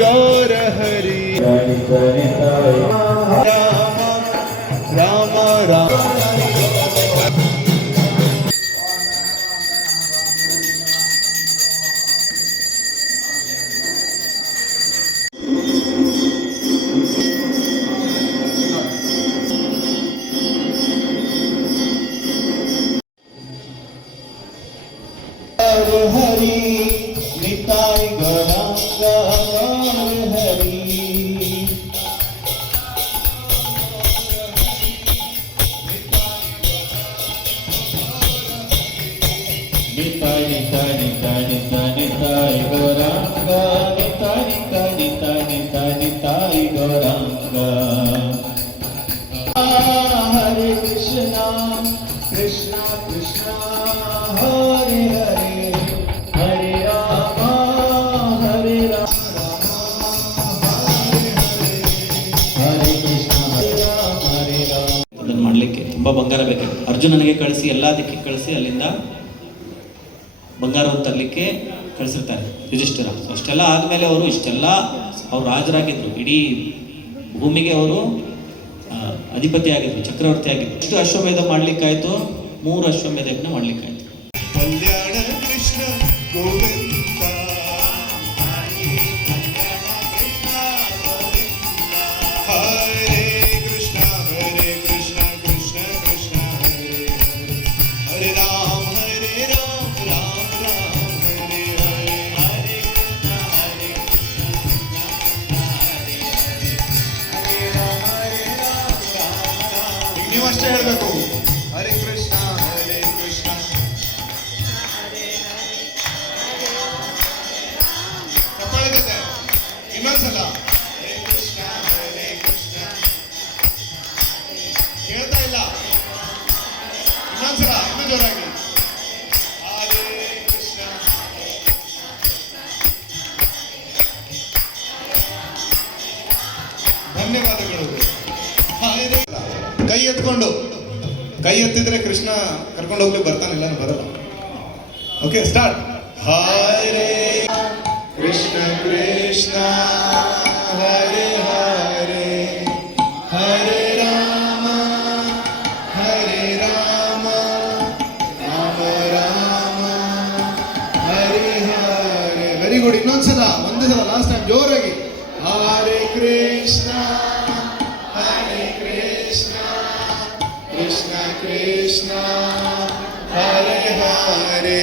ಗೌರ ಹರಿ ರಾಮ ರಾಮ ಹರ ಮಾಡಲಿಕ್ಕೆ ತುಂಬ ಬಂಗಾರ ಬೇಕು. ಅರ್ಜುನನಿಗೆ ಕಳಿಸಿ ಎಲ್ಲ ದಿಕ್ಕಿಗೆ ಕಳಿಸಿ ಅಲ್ಲಿಂದ ಬಂಗಾರವನ್ನು ತರಲಿಕ್ಕೆ ಕಳಿಸಿರ್ತಾರೆ ಯುಧಿಷ್ಠಿರ ಅಷ್ಟೆಲ್ಲ ಆದಮೇಲೆ ಅವರು ಇಷ್ಟೆಲ್ಲ ಅವರು ರಾಜರಾಗಿದ್ದರು ಇಡೀ ಭೂಮಿಗೆ ಅವರು ಅಧಿಪತಿ ಆಗಿದ್ರು ಚಕ್ರವರ್ತಿ ಆಗಿದ್ರು ಎಷ್ಟು ಅಶ್ವಮೇಧ ಮಾಡ್ಲಿಕ್ಕಾಯ್ತು ಮೂರು ಅಶ್ವಮೇಧ ಯಜ್ಞ ಮಾಡ್ಲಿಕ್ಕಾಯ್ತು ನೀವು ಎತ್ಕೊಂಡು. ಕೈ ಎತ್ತಿದ್ರೆ ಕೃಷ್ಣ ಕರ್ಕೊಂಡು ಹೋಗ್ಲಿ ಬರ್ತಾನಿಲ್ಲ ನಾನು ಬರಲ್ಲ. Okay start Hare Krishna Krishna, Hare Rama Hare Rama Rama Rama very good ಇನ್ನೊಂದ್ಸಲ ಒಂದೇ ಸಲ ಲಾಸ್ಟ್ ಟೈಮ್ ಜೋರಾಗಿ. ಹರೇ ಕೃಷ್ಣ. ಕೃಷ್ಣ ಹರೇ ಹರೇ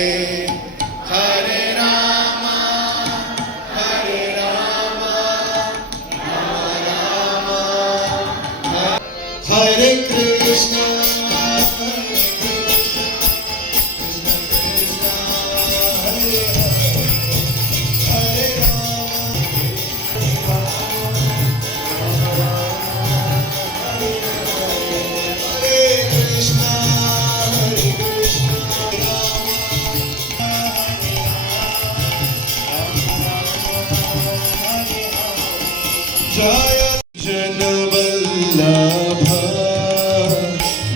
जनवल्लभ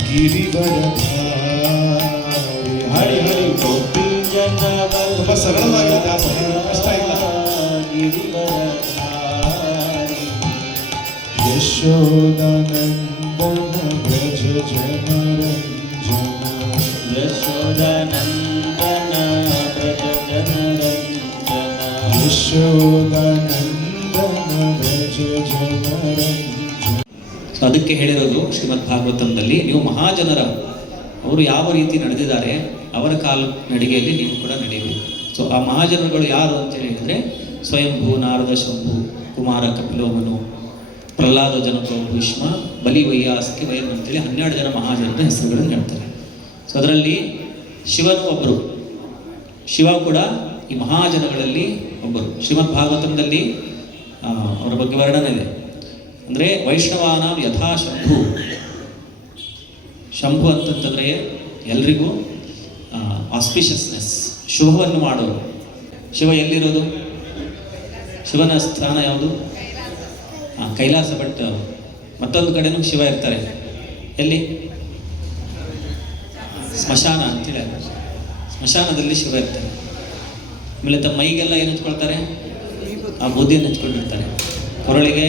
गिरिवरधारि हरि हरि गोपी जनवल्लभ ತುಂಬ ಸರಳವಾಗಿ ದಾಸ ಕಷ್ಟ ಇಲ್ಲ गिरिवरधारि यशोदानन्दन ब्रज जनरञ्जन यशोदानन्दन ब्रज जनरञ्जन यशोदानन्द ಅದಕ್ಕೆ ಹೇಳಿರೋದು ಶ್ರೀಮದ್ ಭಾಗವತಂದಲ್ಲಿ, ನೀವು ಮಹಾಜನರ, ಅವರು ಯಾವ ರೀತಿ ನಡೆದಿದ್ದಾರೆ, ಅವರ ಕಾಲ ನಡಿಗೆಯಲ್ಲಿ ನೀವು ಕೂಡ ನಡೆಯಬೇಕು ಸೊ ಆ ಮಹಾಜನರುಗಳು ಯಾರು ಅಂತ ಹೇಳಿದ್ರೆ, ಸ್ವಯಂಭೂ, ನಾರದ ಶಂಭು, ಕುಮಾರ, ಕಪಿಲೋಮನು, ಪ್ರಹ್ಲಾದ ಜನಕೋ ಭೀಷ್ಮ, ಬಲಿ ವೈಯಾಸಕ್ಕೆ ವಯಂ ಅಂತೇಳಿ ಹನ್ನೆರಡು ಜನ ಮಹಾಜನರ ಹೆಸರುಗಳನ್ನು ಹೇಳ್ತಾರೆ. ಸೊ ಅದರಲ್ಲಿ ಶಿವನು ಒಬ್ಬರು ಶಿವ ಕೂಡ ಈ ಮಹಾಜನಗಳಲ್ಲಿ ಒಬ್ಬರು. ಶ್ರೀಮದ್ ಭಾಗವತಂದಲ್ಲಿ ಅವರ ಬಗ್ಗೆ ವರ್ಣನೆ ಇದೆ. ಅಂದರೆ ವೈಷ್ಣವಾನ ಯಥಾ ಶಂಭು. ಶಂಭು ಅಂತಂತಂದರೆ ಎಲ್ರಿಗೂ ಆಸ್ಪಿಷಿಯಸ್ನೆಸ್ ಶುಭವನ್ನು ಮಾಡೋರು ಶಿವ ಎಲ್ಲಿರೋದು? ಶಿವನ ಸ್ಥಾನ ಯಾವುದು? ಕೈಲಾಸ ಭಟ್ ಮತ್ತೊಂದು ಕಡೆನೂ ಶಿವ ಇರ್ತಾರೆ. ಎಲ್ಲಿ? ಸ್ಮಶಾನ ಅಂತೇಳಿ ಸ್ಮಶಾನದಲ್ಲಿ ಶಿವ ಇರ್ತಾರೆ. ಆಮೇಲೆ ತಮ್ಮ ಮೈಗೆಲ್ಲ ಏನು ಹಚ್ಕೊಳ್ತಾರೆ ಆ ಬೂದಿಯನ್ನು ಹಚ್ಕೊಂಡಿರ್ತಾರೆ. ಕೊರಳಿಗೆ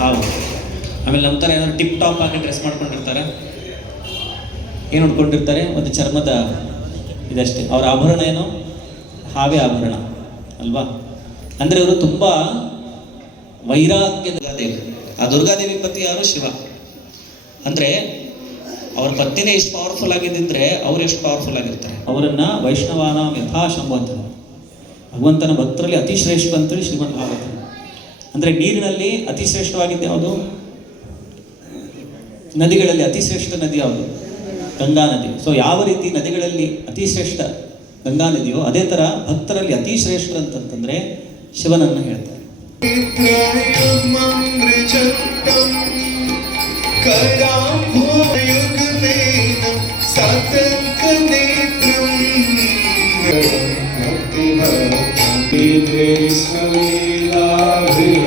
ಹಾವು. ಆಮೇಲೆ ನಮ್ಮ ಥರ ಏನಾದ್ರು ಟಿಪ್ ಟಾಪ್ ಹಾಕಿ ಡ್ರೆಸ್ ಮಾಡ್ಕೊಂಡಿರ್ತಾರೆ. ಏನು ಉಟ್ಕೊಂಡಿರ್ತಾರೆ? ಒಂದು ಚರ್ಮದ ಇದಷ್ಟೇ. ಅವರ ಆಭರಣ ಏನು? ಹಾವೇ ಆಭರಣ. ಅಲ್ವಾ? ಅಂದರೆ ಅವರು ತುಂಬ ವೈರಾಗ್ಯದ ದೇವಿ ಆ ದುರ್ಗಾದೇವಿ ಪತಿ ಯಾರು? ಶಿವ. ಅಂದರೆ ಅವ್ರ ಪತ್ನಿನೇ ಎಷ್ಟು ಪವರ್ಫುಲ್ ಆಗಿದ್ದರೆ ಅವ್ರು ಎಷ್ಟು ಪವರ್ಫುಲ್ ಆಗಿರ್ತಾರೆ? ಅವರನ್ನು ವೈಷ್ಣವಾನ ಯಥಾಶಂಭ ಅಂತ ಭಗವಂತನ ಭಕ್ತರಲ್ಲಿ ಅತಿ ಶ್ರೇಷ್ಠ ಅಂತೇಳಿ ಶ್ರೀಮಂತ ಭಾಗವತ ಅಂದರೆ ನೀರಿನಲ್ಲಿ ಅತಿ ಶ್ರೇಷ್ಠವಾಗಿದ್ದು ಯಾವುದು? ನದಿಗಳಲ್ಲಿ ಅತಿ ಶ್ರೇಷ್ಠ ನದಿ ಯಾವುದು? ಗಂಗಾ ನದಿ. ಸೊ ಯಾವ ರೀತಿ ನದಿಗಳಲ್ಲಿ ಅತಿ ಶ್ರೇಷ್ಠ ಗಂಗಾ ನದಿಯೋ, ಅದೇ ಥರ ಭಕ್ತರಲ್ಲಿ ಅತಿ ಶ್ರೇಷ್ಠ ಅಂತಂತಂದರೆ ಶಿವನನ್ನು ಹೇಳ್ತಾರೆ. Bhakti Bhakti Bhakti Bhakti